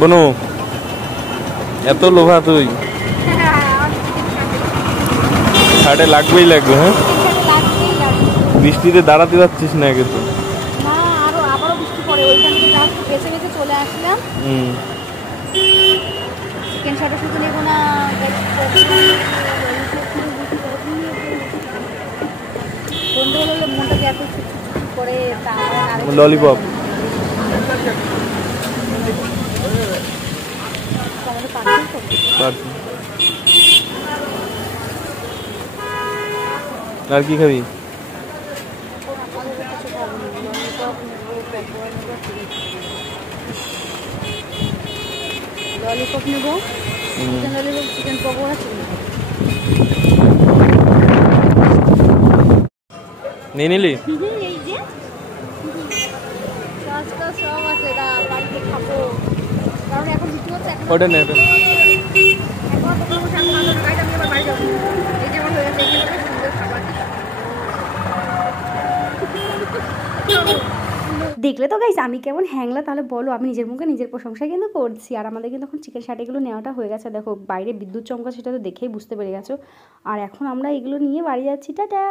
বনু এত লোভা তুই শার্টে লাগবেই লাগবে। হ্যাঁ বৃষ্টিতে দাঁড়াতে যাচ্ছিস না আগে তো না আবারও বৃষ্টি পড়ে ওইখান থেকে জাস্ট বেঁচে বেঁচে চলে আসলাম। চিকেন শার্টে শুধু নেবো না বন্ধু হলে মনটা এত ছুটছুট করে ললিপপ আর কি খাবি? ললিপপ নেবো, চিকেন ললিপপ, চিকেন পকোড়া, নিয়ে নিলি? এই যে সব আছে বাড়িতে খাবো কারণ এখন বৃষ্টি হচ্ছে। ওটা নে দেখলে তো গাইস আমি কেমন হ্যাংলা, তাহলে বলো। আমি নিজের মুখে নিজের প্রশংসা কিন্তু করছি। আর আমাদের কিন্তু এখন চিকেন শার্ট নেওয়াটা হয়ে গেছে। দেখো বাইরে বিদ্যুৎ চমকা, সেটা তো দেখেই বুঝতে পেরে গেছো। আর এখন আমরা এগুলো নিয়ে বাড়ি যাচ্ছি। টাটা।